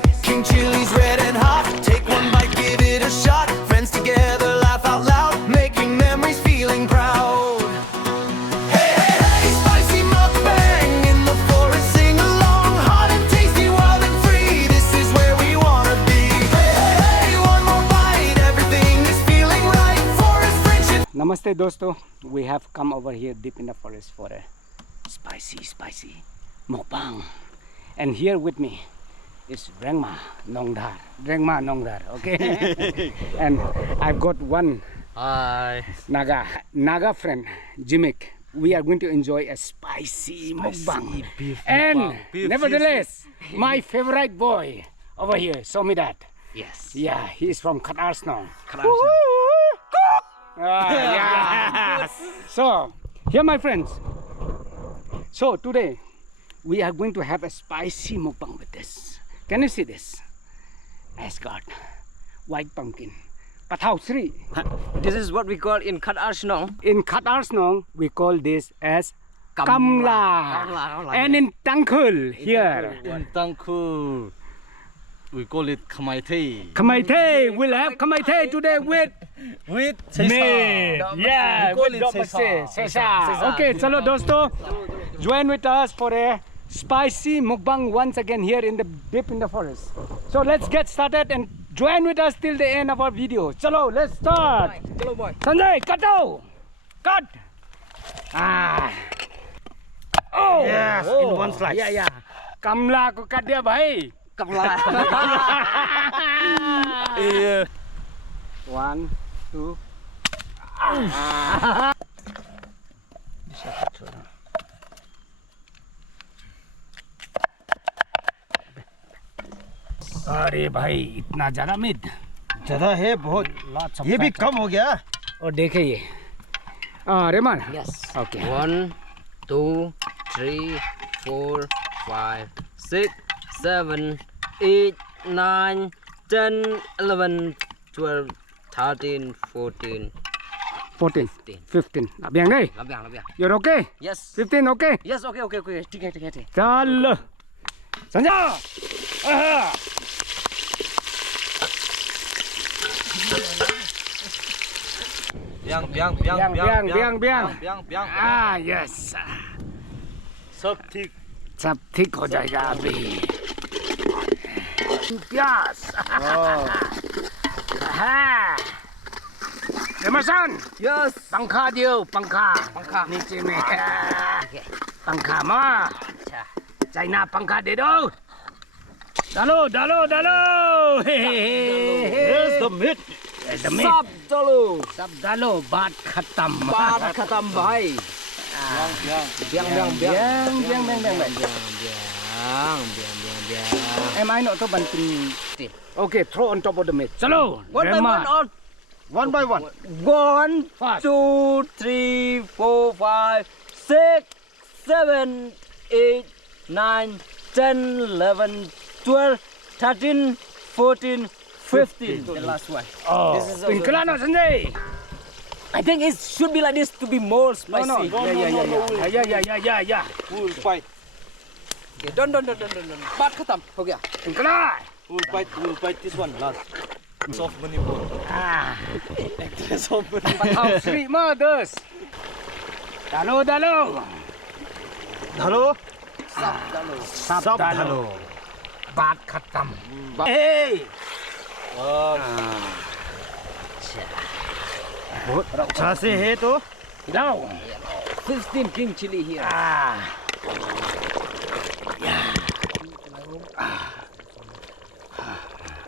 see this. King Chillies red and hot. Take one bite, give it a shot. Friends together, laugh out loud, making memories, feeling proud. Hey, hey, hey, spicy mukbang in the forest, sing along. Hot and tasty, wild and free. This is where we wanna be. Hey, hey, hey, one more bite, everything is feeling right. Forest friendship. Namaste dosto. We have come over here deep in the forest for a spicy mukbang. And here with me is Rengma Nongdar, okay? And I've got one Hi. Naga friend, Jimmick. We are going to enjoy a spicy mukbang. Beef And mukbang. Beef, nevertheless, my favorite boy over here, show me that. Yes. Yeah, he's from Qatar now. Yeah. So, here my friends. So today we are going to have a spicy mukbang with this. Can you see this? Asgard, white pumpkin, Patau Sri. This is what we call in Qatar Shnong. In Qatar Snong, we call this as Kamla. Kamla, And in Tangkhul here, In Tangkhul, we call it Khamaite. Khamaite. We'll have Khamaite today with With me. Yeah, We call with it Dopase. Sesa. Okay, chalo dosto. Join with us for a spicy mukbang once again here in the deep in the forest. So let's get started and join with us till the end of our video. Chalo, let's start. Hello boy. Sanjay, cut out. Cut. Ah. Oh. Yes, in one slice. Yeah. Kamla ko cut dia bhai. Kamla. Yeah. 1, 2. अरे भाई इतना ज्यादा meet ज्यादा है बहुत। Lots of ये भी fat. कम हो गया। और देखे ये रेमान Yes. Okay. 1, 2, 3, 4, 5, 6, 7, 8, 9, 10, 11, 12, 13, 14. 14 15 अब yang đây Labiang. you're okay Yes. 15 okay Yes, okay. ठीक है. चल संजय Biang. yes सब ठीक। सब ठीक हो जाएगा अभी प्यास Emerson Yes. पंखा दियो पंखा नीचे में पंखा माँ चाइना पंखा दे दो डालो Here's the meat। The meat. सब डालो बात खत्म Baat khatam bhai. Biang. Em ai nọ to ban tin okay throw on top of the meat chalo One by one on. One by one। 1, Fast. 2, 3, 4, 5, 6, 7, 8, 9, 10, 11, 12, 13, 14, 15. The last one. oh This is also- pingkala na sanjay I think it should be like this to be more spicy. yeah Full fight। Okay, don't. Baat khatam ho gaya. pingkala We'll fight this one last। Soft money ball। Soft money। Patau Sri mothers dalo hello. sab सब dalo hello. baat khatam hey बहुत अच्छा से है तो। now 15 king chili here.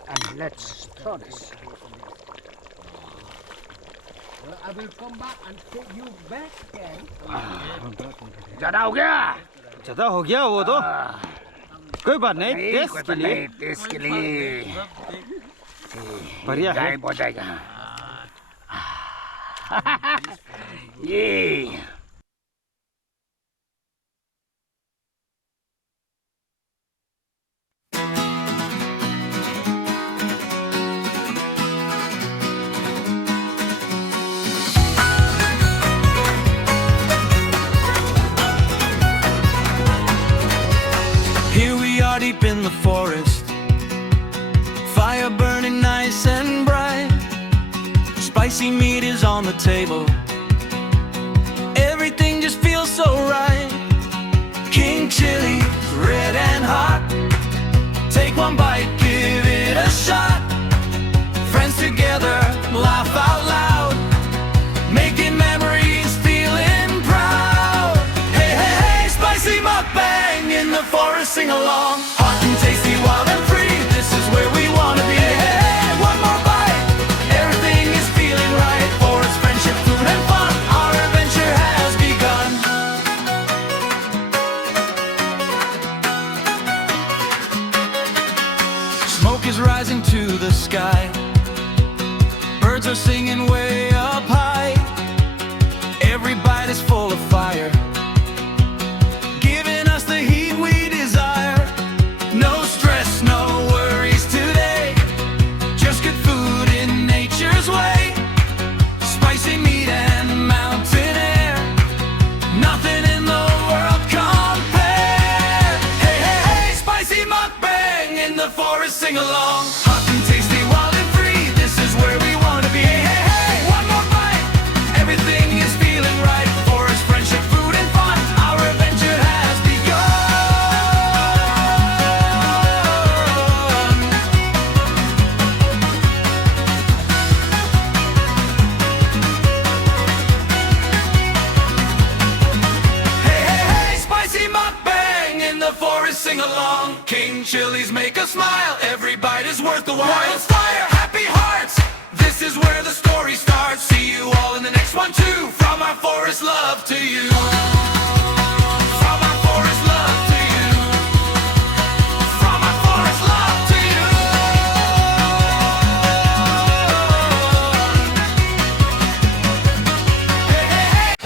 And let's throw this. I will come back and take you back again. ज्यादा हो गया ज्यादा हो गया वो तो। कोई बात नहीं, टेस्ट के लिए। टेस्ट के लिए बढ़िया है। हो जाएगा ये Here we are deep in the forest, table. Everything just feels so right. King chili, red and hot. Take one bite, give it a shot. Friends together, laugh out loud. Making memories, feeling proud. Hey, hey, hey, spicy mukbang in the forest, sing along. Hot and tasty, wild and free, this is where we wanna be. Hey, hey, hey, one more bite, everything is feeling right. Forest, friendship, food and fun, our adventure has begun. Smoke is rising to the sky. Birds are singing way up high. Every bite is full of fire, giving us the heat we desire. No stress, no worries today. Just good food in nature's way. Spicy meat and mountain air, nothing in the world compare. Hey, hey, hey, spicy mukbang in the forest, sing along. Hot and tasty, wild and free, this is where we wanna be. Hey, hey, hey, one more bite, everything is feeling right. Forest, friendship, food and fun, our adventure has begun. Hey, hey, hey, spicy mukbang in the forest, sing along. King chilies make us smile, every bite is worth the while. Wildfire, happy hearts, this is where the story starts. See you all in the next one too. From our forest love to you. From our forest love to you. From our forest love to you. Hey, hey,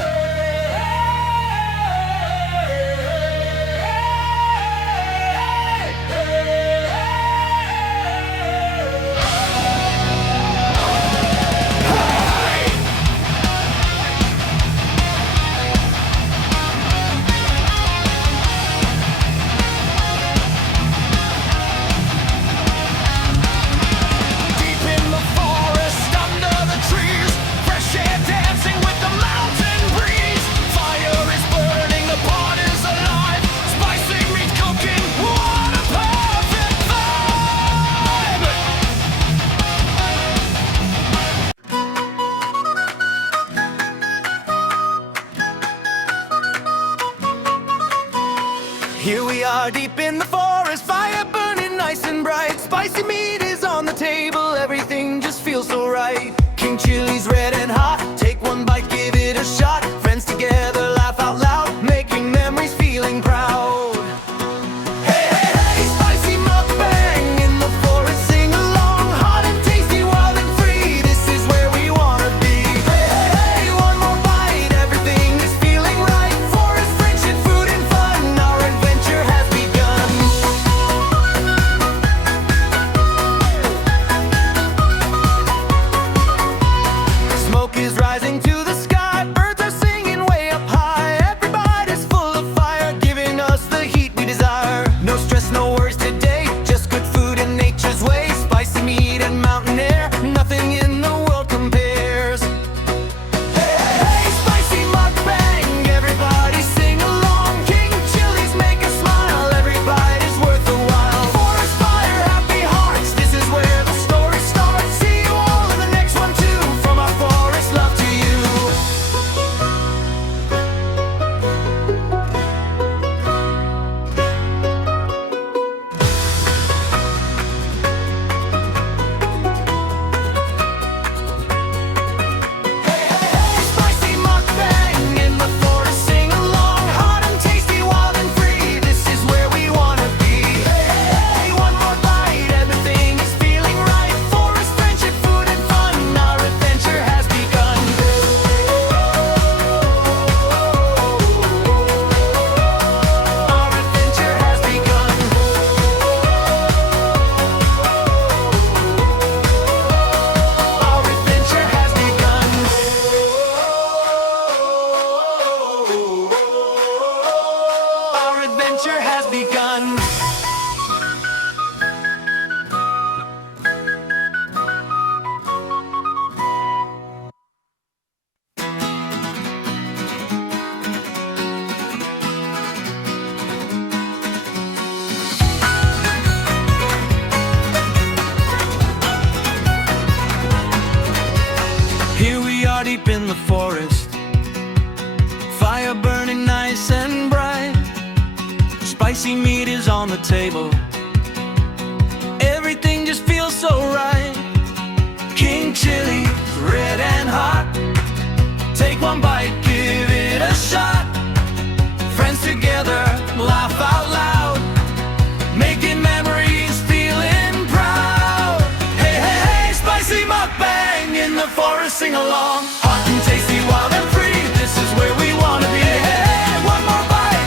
deep in the forest, under the trees, fresh air dancing with the mountain breeze. Fire is burning, the pot is alive. Spicy meat cooking, what a perfect vibe! Here we are deep in the forest, fire burning nice and bright. Spicy meat is on the table, everything just feels so right. King chilies, red and hot. Take one bite, give it a shot. Friends together, laugh out loud. Making memories, feeling proud. Hey, hey, hey, spicy mukbang in the forest, sing along. Hot and tasty, wild and free, this is where we wanna be. Hey, hey, hey, one more bite, everything is feeling right. Forest, friendship, food and fun, our adventure has begun. on the table. Everything just feels so right. King chili, red and hot. Take one bite, give it a shot. Friends together, laugh out loud. Making memories, feeling proud. Hey, hey, hey, spicy mukbang in the forest, sing along. Hot and tasty, wild and free, this is where we wanna be. Hey, hey, hey, one more bite,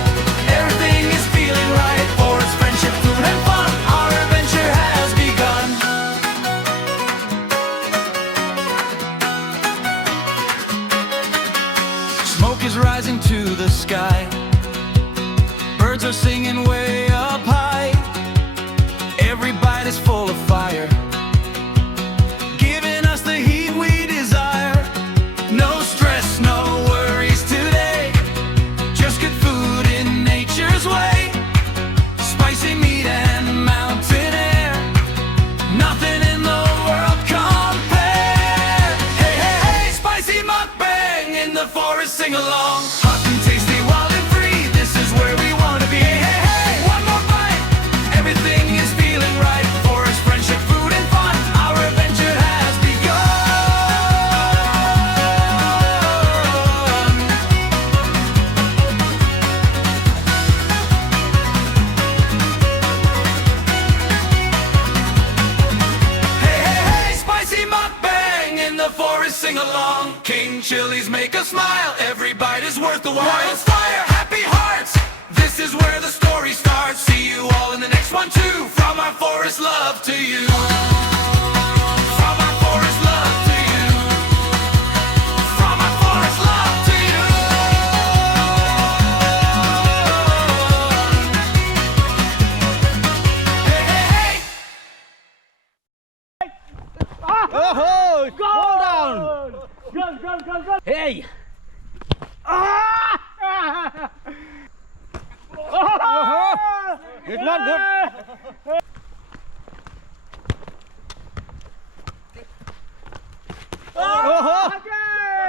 everything is feeling right. Forest, friendship, food and fun, our adventure has begun. Smoke is rising to the sky. Birds are singing way up high. Every bite is full of fire, giving us the heat we desire. No stress, no worries today. Just good food in nature's way. Spicy meat and mountain air, nothing in the world compare. Hey, hey, hey, spicy mukbang in the forest, sing along. Hot and tasty, wild and free, this is where we wanna be. Hey, hey, hey, one more bite, everything is feeling right. Forest, friendship, food and fun, our adventure has begun. Hey, hey, hey, spicy mukbang in the forest, sing along. King chilies make us smile, every bite is worth the while. Wildfire, happy hearts, this is where the story starts. See you all in the next one too. From our forest love to you. From our forest love to you. From our forest love to you. Hey, hey, hey. Oh, hold down. Hey! It's not good.